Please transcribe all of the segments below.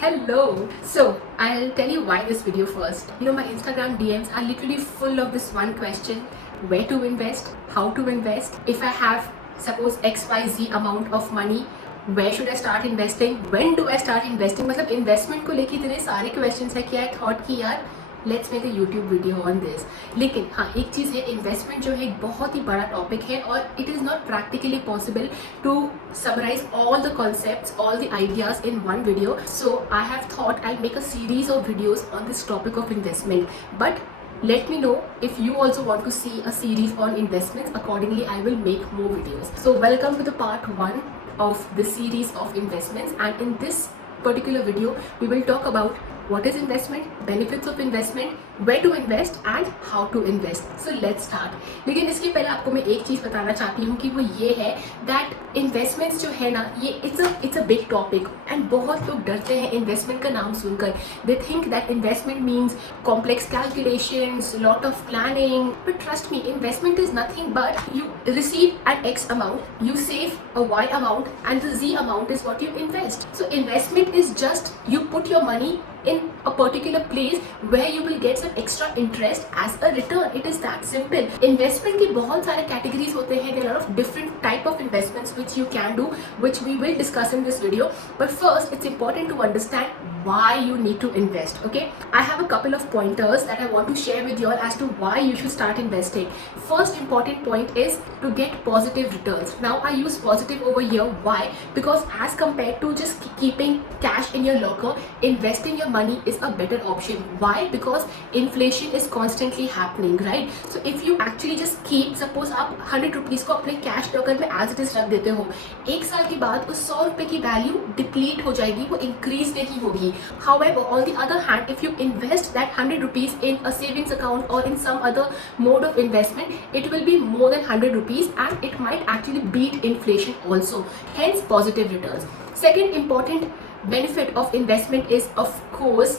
Hello. So I'll tell you why this video first. My Instagram DMs are literally full of this one question: where to invest, how to invest, if I have suppose XYZ amount of money, where should I start investing, when do I start investing. मतलब investment को लेके इतने सारे questions है कि I thought कि यार let's make a YouTube video on this. लेकिन हाँ, एक चीज़ है, इन्वेस्टमेंट जो है एक बहुत ही बड़ा टॉपिक है और it is not practically possible to summarize all the concepts, all the ideas in one video. So I have thought I'll make a series of videos on this topic of investment. But let me know if you also want to see a series on investments. Accordingly, I will make more videos. So welcome to the part 1 of the series of investments, and in this particular video we will talk about what is investment, benefits of investment, where to invest and how to invest. So let's start. लेकिन इसके पहले आपको मैं एक चीज़ बताना चाहती हूँ कि वो ये है that investments जो है ना, ये it's a big topic and बहुत लोग डरते हैं investment का नाम सुनकर. They think that investment means complex calculations, lot of planning. But trust me, investment is nothing but you receive an X amount, you save a Y amount, and the Z amount is what you invest. So investment is just you put your money in a particular place where you will get some extra interest as a return. It is that simple. Investment की बहुत सारे categories होते हैं. There are a lot of different type of investments which you can do, which we will discuss in this video. But first, it's important to understand why you need to invest. Okay, I have a couple of pointers that I want to share with you all as to why you should start investing. First important point is to get positive returns. Now I use positive over here. Why? Because as compared to just keeping cash in your locker, investing your money is a better option. Why? Because inflation is constantly happening, right? So if you actually just keep, suppose आप 100 rupees को अपने cash locker में as it is रख देते हो, एक साल के बाद उस 100 रुपए की वैल्यू डिप्लीट हो जाएगी, वो इंक्रीज नहीं होगी. However, on the other hand, if you invest that 100 rupees in a savings account or in some other mode of investment, it will be more than 100 rupees and it might actually beat inflation also. Hence, positive returns. Second important benefit of investment is, of course,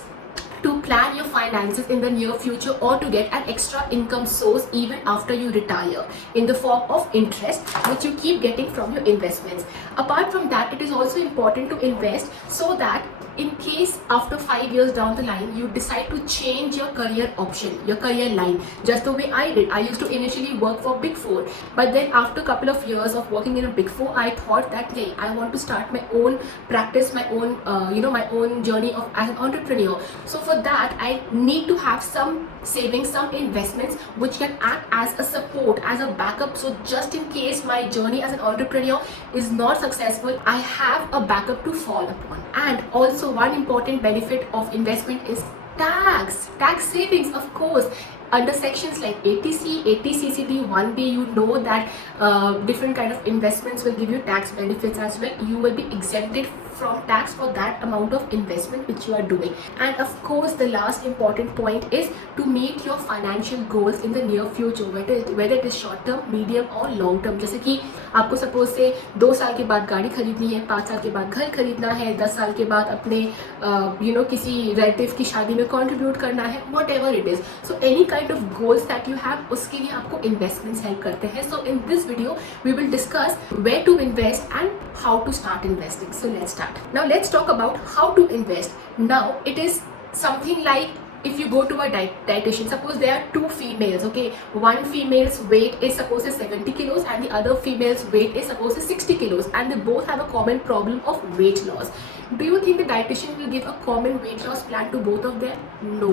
to plan your finances in the near future or to get an extra income source even after you retire in the form of interest which you keep getting from your investments. Apart from that, it is also important to invest so that in case after 5 years down the line you decide to change your career option, your career line, just the way I did. I used to initially work for Big Four, but then after a couple of years of working in a Big Four, I thought that hey, I want to start my own practice, my own my own journey of as an entrepreneur. So for that I need to have some savings, some investments which can act as a support, as a backup. So just in case my journey as an entrepreneur is not successful, I have a backup to fall upon. And also one important benefit of investment is tax savings, of course. Under sections like 80C, 80CCD, 1B, you know that different kind of investments will give you tax benefits as well. You will be exempted from tax for that amount of investment which you are doing. And of course, the last important point is to meet your financial goals in the near future, whether it is short term, medium or long term. जैसे कि आपको suppose से 2 साल के बाद गाड़ी खरीदनी है, 5 साल के बाद घर खरीदना है, 10 साल के बाद अपने किसी रिलेटिव की शादी में कंट्रीब्यूट करना है, whatever it is. So any kind of goals that you have, उसके लिए आपको इन्वेस्टमेंट्स हेल्प करते हैं. So in this video we will discuss where to invest and how to start investing. So let's start. Now let's talk about how to invest. Now it is something like if you go to a dietitian, suppose there are 2 females, okay, one female's weight is suppose is 70 kilos and the other female's weight is suppose is 60 kilos and they both have a common problem of weight loss. Do you think the dietitian will give a common weight loss plan to both of them? No.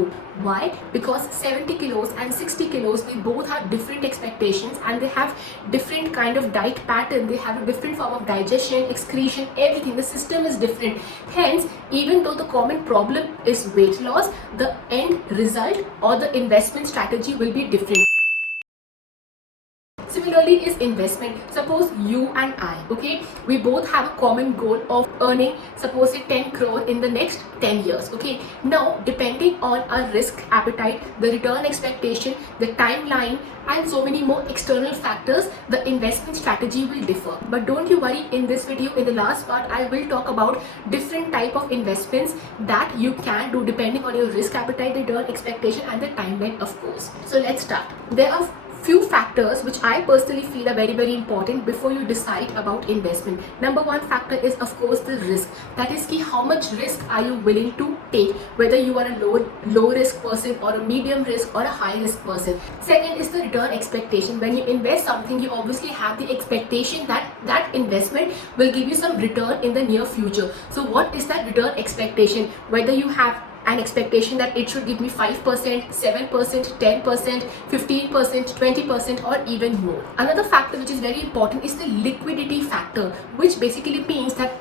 Why? Because 70 kilos and 60 kilos, they both have different expectations and they have different kind of diet pattern. They have a different form of digestion, excretion, everything. The system is different. Hence, even though the common problem is weight loss, the end result or the investment strategy will be different. Similarly is investment. Suppose you and I, okay, we both have a common goal of earning suppose 10 crore in the next 10 years. Okay, now depending on our risk appetite, the return expectation, the timeline and so many more external factors, the investment strategy will differ. But don't you worry, in this video, in the last part, I will talk about different type of investments that you can do depending on your risk appetite, return expectation and the timeline, of course. So let's start. There are few factors which I personally feel are very important before you decide about investment. Number one factor is of course the risk. That is key. How much risk are you willing to take? Whether you are a low risk person or a medium risk or a high risk person. Second is the return expectation. When you invest something, you obviously have the expectation that that investment will give you some return in the near future. So what is that return expectation? Whether you have an expectation that it should give me 5%, 7%, 10%, 15%, 20% or even more. Another factor which is very important is the liquidity factor, which basically means that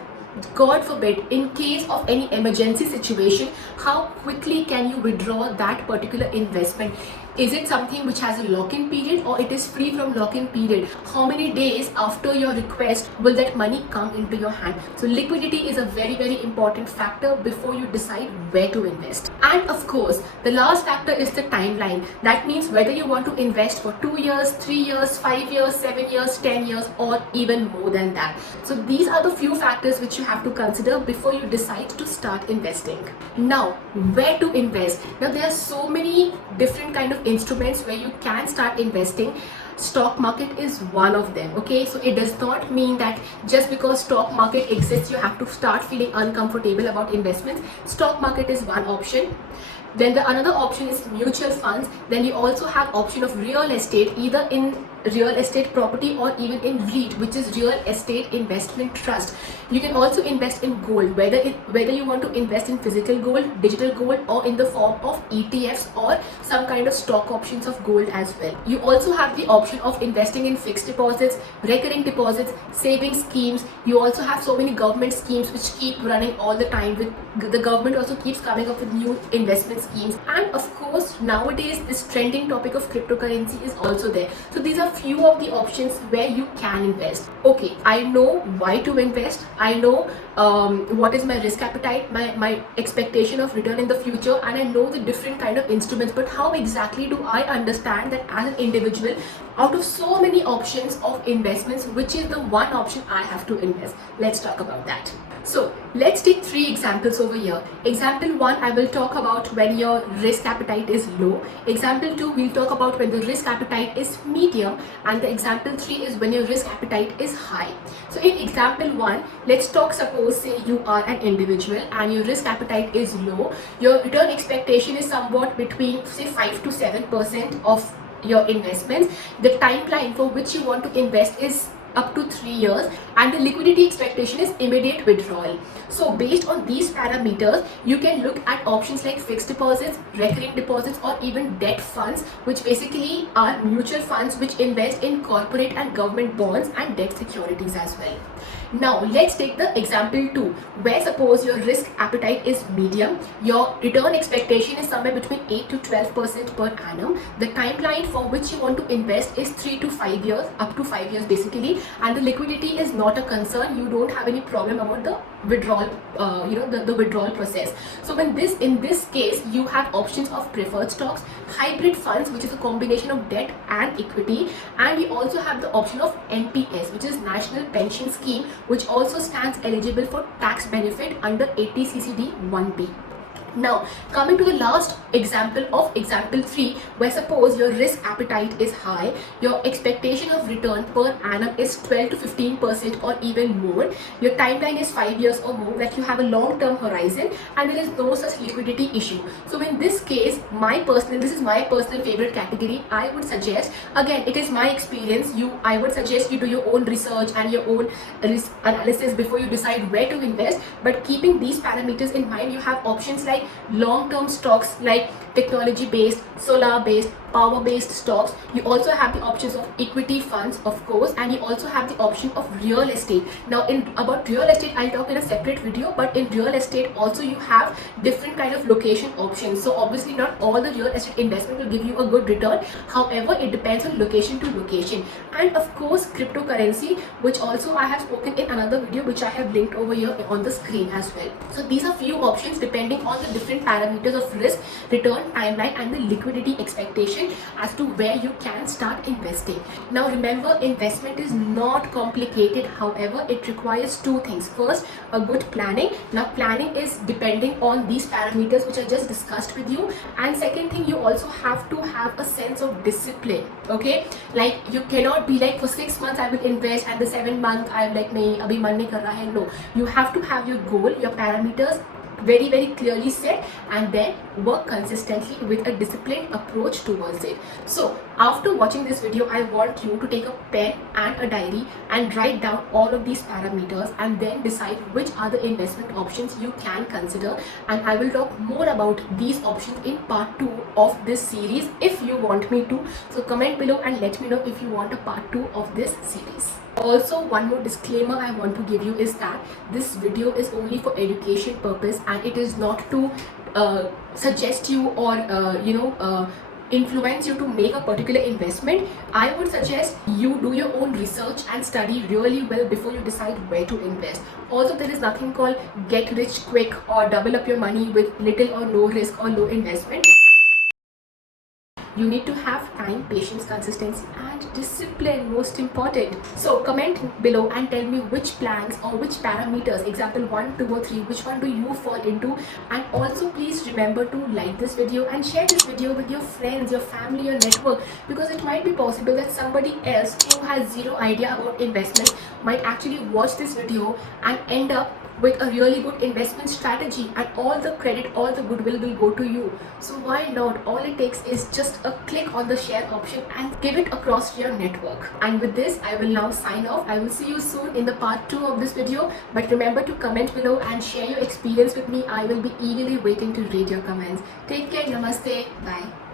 God forbid, in case of any emergency situation, how quickly can you withdraw that particular investment? Is it something which has a lock-in period or it is free from lock-in period? How many days after your request will that money come into your hand? So liquidity is a very important factor before you decide where to invest. And of course, the last factor is the timeline. That means whether you want to invest for 2 years, 3 years, 5 years, 7 years, 10 years or even more than that. So these are the few factors which you have to consider before you decide to start investing. Now, where to invest? Now there are so many different kind of instruments where you can start investing. Stock market is one of them. Okay, so it does not mean that just because stock market exists you have to start feeling uncomfortable about investments. Stock market is one option. Then the another option is mutual funds. Then you also have option of real estate, either in real estate property or even in REIT, which is real estate investment trust. You can also invest in gold, whether you want to invest in physical gold, digital gold, or in the form of ETFs or some kind of stock options of gold as well. You also have the option of investing in fixed deposits, recurring deposits, saving schemes. You also have so many government schemes which keep running all the time. With the government also keeps coming up with new investment schemes. And of course, nowadays this trending topic of cryptocurrency is also there. So these are few of the options where you can invest. Okay, I know why to invest. I know what is my risk appetite, my expectation of return in the future, and I know the different kind of instruments. But how exactly do I understand that as an individual, out of so many options of investments, which is the one option I have to invest? Let's talk about that. So let's take 3 examples over here. Example 1, I will talk about when your risk appetite is low. Example 2, we'll talk about when the risk appetite is medium. And the example 3 is when your risk appetite is high. So in example 1, let's talk, suppose say you are an individual and your risk appetite is low. Your return expectation is somewhat between say 5 to 7% of your investments. The timeline for which you want to invest is up to 3 years, and the liquidity expectation is immediate withdrawal. So based on these parameters, you can look at options like fixed deposits, recurring deposits, or even debt funds, which basically are mutual funds which invest in corporate and government bonds and debt securities as well. Now let's take the example 2, where suppose your risk appetite is medium, your return expectation is somewhere between 8 to 12% per annum. The timeline for which you want to invest is 3 to 5 years, up to 5 years basically, and the liquidity is not a concern. You don't have any problem about the withdrawal, the withdrawal process. So in this case, you have options of preferred stocks, hybrid funds, which is a combination of debt and equity, and you also have the option of NPS, which is National Pension Scheme, which also stands eligible for tax benefit under 80 CCD 1B. Now coming to the last example of example 3, where suppose your risk appetite is high, your expectation of return per annum is 12 to 15% or even more, your timeline is 5 years or more, that you have a long-term horizon and there is no such liquidity issue. So in this case, this is my personal favorite category. I would suggest, again it is my experience, I would suggest you do your own research and your own risk analysis before you decide where to invest. But keeping these parameters in mind, you have options like long-term stocks like technology-based, solar-based, power-based stocks. You also have the options of equity funds, of course, and you also have the option of real estate. Now about real estate I'll talk in a separate video, but in real estate also you have different kind of location options. So obviously not all the real estate investment will give you a good return. However, it depends on location to location. And of course cryptocurrency, which also I have spoken in another video, which I have linked over here on the screen as well. So these are few options depending on the different parameters of risk, return, timeline, and the liquidity expectation as to where you can start investing. Now remember, investment is not complicated. However, it requires two things. First, a good planning. Now planning is depending on these parameters which I just discussed with you. And second thing, you also have to have a sense of discipline. Okay, like you cannot be like for 6 months I will invest and the 7th month I'm like nahi abhi man nahi kar raha hai. No, you have to have your goal, your parameters very clearly set, and then work consistently with a disciplined approach towards it. So after watching this video, I want you to take a pen and a diary and write down all of these parameters and then decide which are the investment options you can consider, and I will talk more about these options in part 2 of this series if you want me to. So comment below and let me know if you want a part 2 of this series. Also, one more disclaimer I want to give you is that this video is only for education purpose and it is not to suggest you or influence you to make a particular investment. I would suggest you do your own research and study really well before you decide where to invest. Also, there is nothing called get rich quick or double up your money with little or no risk or low investment. You need to have time, patience, consistency, and discipline, most important. So comment below and tell me which plans or which parameters, example 1, 2 or 3, which one do you fall into. And also please remember to like this video and share this video with your friends, your family, your network, because it might be possible that somebody else who has zero idea about investment might actually watch this video and end up with a really good investment strategy, and all the credit, all the goodwill will go to you. So why not? All it takes is just a click on the share option and give it across your network. And with this, I will now sign off. I will see you soon in the part 2 of this video, but remember to comment below and share your experience with me. I will be eagerly waiting to read your comments. Take care. Namaste. Bye.